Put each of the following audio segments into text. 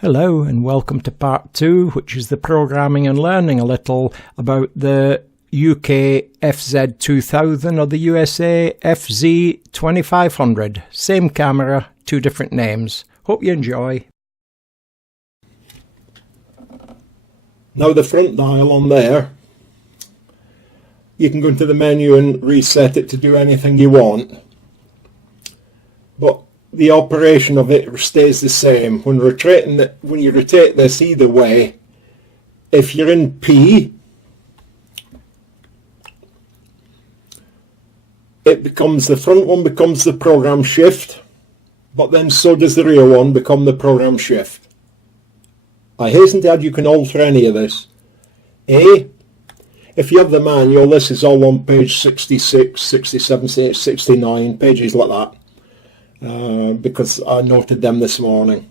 Hello and welcome to part 2, which is the programming and learning a little about the UK FZ2500 or the USA FZ2500. Same camera, two different names. Hope you enjoy. Now the front dial on there, you can go into the menu and reset it to do anything you want. But the operation of it stays the same. When you rotate this either way, if you're in P, the front one becomes the program shift, but then so does the rear one become the program shift. I hasten to add you can alter any of this. If you have the manual, this is all on page 66, 67, 69, pages like that. Because I noted them this morning.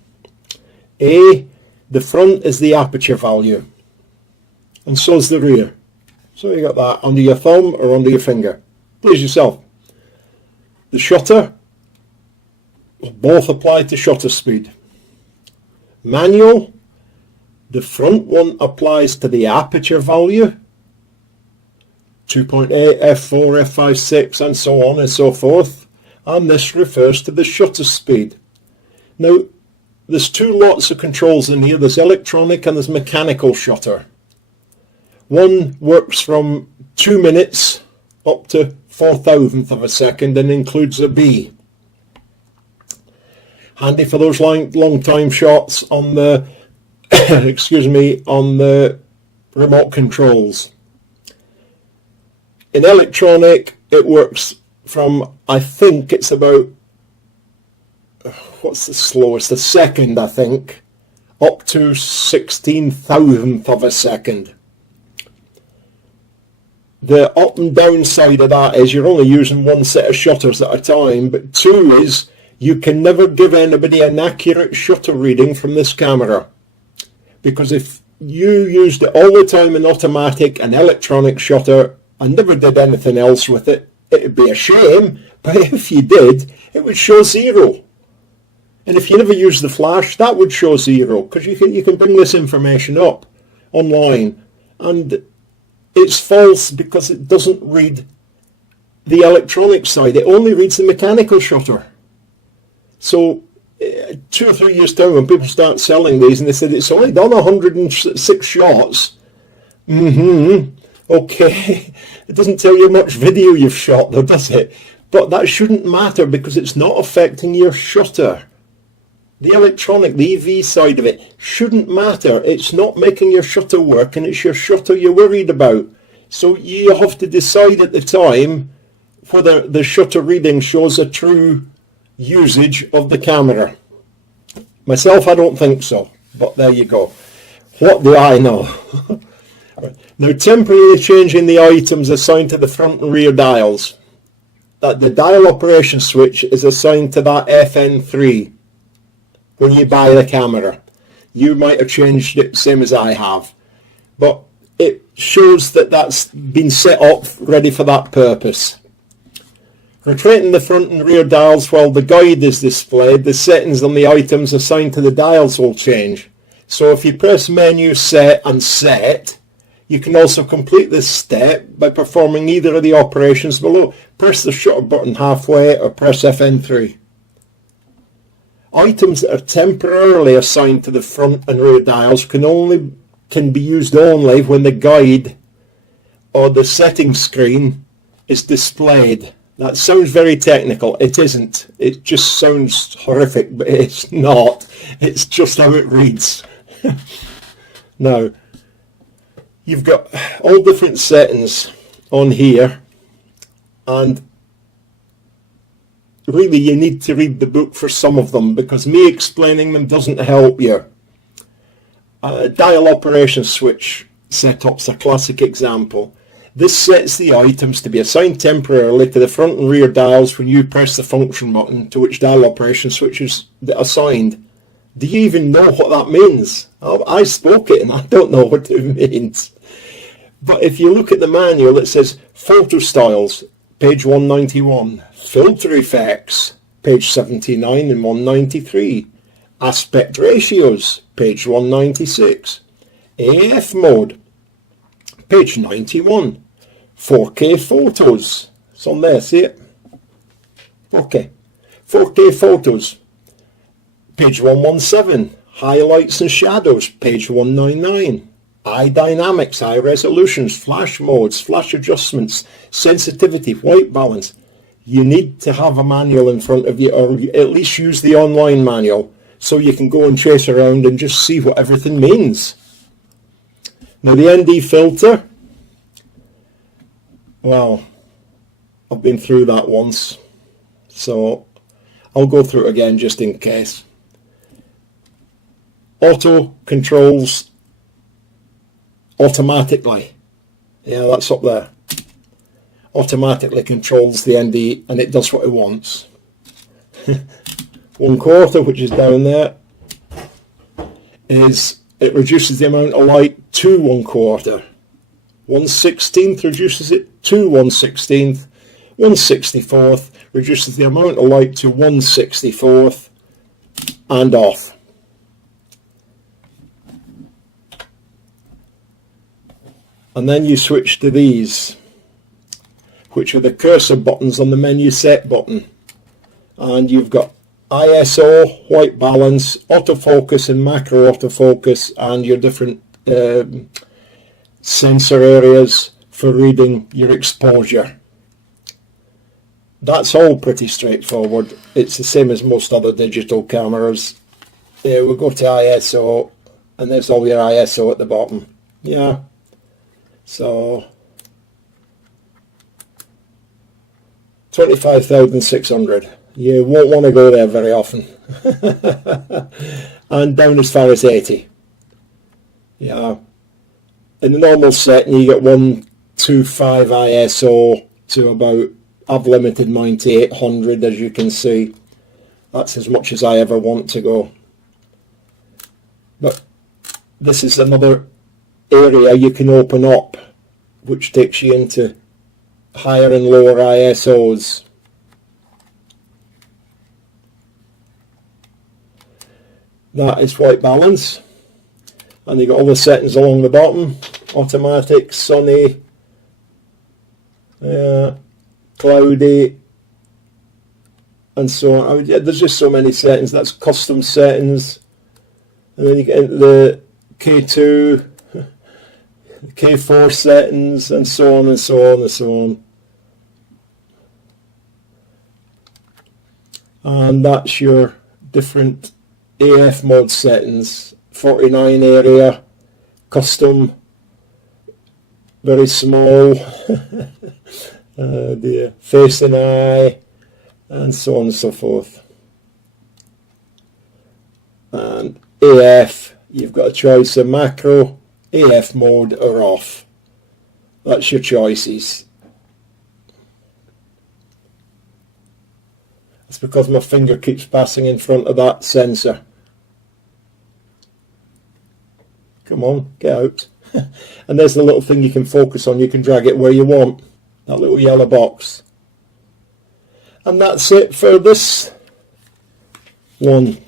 The front is the aperture value, and so is the rear. So you got that under your thumb or under your finger. Please yourself. The shutter, both apply to shutter speed. Manual, the front one applies to the aperture value, 2.8, f4, f5.6, and so on and so forth. And this refers to the shutter speed. Now, there's two lots of controls in here. There's electronic and there's mechanical shutter. One works from 2 minutes up to 4,000th of a second and includes a B. Handy for those long time shots on the on the remote controls. In electronic, it works from, I think it's about, what's the slowest, a second I think, up to 16,000th of a second. The up and down side of that is you're only using one set of shutters at a time, but two is you can never give anybody an accurate shutter reading from this camera, because if you used it all the time in automatic and electronic shutter and never did anything else with it, it'd be a shame, but if you did, it would show 0. And if you never use the flash, that would show 0, because you can bring this information up online. And it's false because it doesn't read the electronic side. It only reads the mechanical shutter. So 2 or 3 years time when people start selling these and they said it's only done 106 shots. Okay, it doesn't tell you how much video you've shot though, does it? But that shouldn't matter because it's not affecting your shutter. The electronic, the EV side of it, shouldn't matter. It's not making your shutter work, and it's your shutter you're worried about. So you have to decide at the time whether the shutter reading shows a true usage of the camera. Myself, I don't think so, but there you go. What do I know? Now, temporarily changing the items assigned to the front and rear dials. The dial operation switch is assigned to that FN3 when you buy the camera. You might have changed it same as I have, but it shows that that's been set up ready for that purpose. Rotating the front and rear dials while the guide is displayed, the settings on the items assigned to the dials will change. So if you press menu set and set, you can also complete this step by performing either of the operations below. Press the shutter button halfway or press FN3. Items that are temporarily assigned to the front and rear dials can be used only when the guide or the settings screen is displayed. That sounds very technical. It isn't. It just sounds horrific, but it's not. It's just how it reads. Now, you've got all different settings on here, and really you need to read the book for some of them because me explaining them doesn't help you. Dial operation switch setup's a classic example. This sets the items to be assigned temporarily to the front and rear dials when you press the function button to which dial operation switch is assigned. Do you even know what that means? I spoke it and I don't know what it means. But if you look at the manual, it says photo styles, page 191, filter effects, page 79 and 193, Aspect ratios, page 196. AF mode, page 91. 4K photos, it's on there, see it? Okay, 4K photos, page 117. Highlights and shadows, page 199. Eye dynamics, high resolutions, flash modes, flash adjustments, sensitivity, white balance. You need to have a manual in front of you, or at least use the online manual, so you can go and chase around and just see what everything means. Now the ND filter, well, I've been through that once, so I'll go through it again just in case. Auto controls automatically. Yeah, that's up there. Automatically controls the ND and it does what it wants. 1/4, which is down there, is it reduces the amount of light to 1/4. 1/16 reduces it to 1/16. 1/64 reduces the amount of light to 1/64 and off. And then you switch to these, which are the cursor buttons on the menu set button. And you've got ISO, white balance, autofocus and macro autofocus, and your different sensor areas for reading your exposure. That's all pretty straightforward. It's the same as most other digital cameras. Here we go to ISO, and there's all your ISO at the bottom. Yeah. So 25,600. You won't want to go there very often. And down as far as 80. Yeah. In the normal setting you get 125 ISO to about, I've limited mine to 800, as you can see. That's as much as I ever want to go. But this is another area you can open up, which takes you into higher and lower ISOs. That is white balance, and you got all the settings along the bottom: automatic, sunny, cloudy, and so on. There's just so many settings. That's custom settings, and then you get into the K2, K4 settings, and so on and so on and so on. And that's your different AF mode settings. 49 area, custom, very small, the face and eye, and so on and so forth. And AF, you've got a choice of macro, AF mode, or off. That's your choices. It's because my finger keeps passing in front of that sensor. Come on, get out. And there's the little thing you can focus on. You can drag it where you want. That little yellow box. And that's it for this one.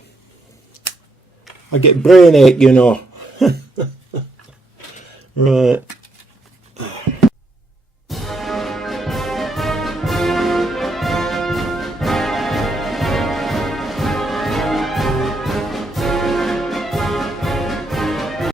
I get brain ache, you know. Right.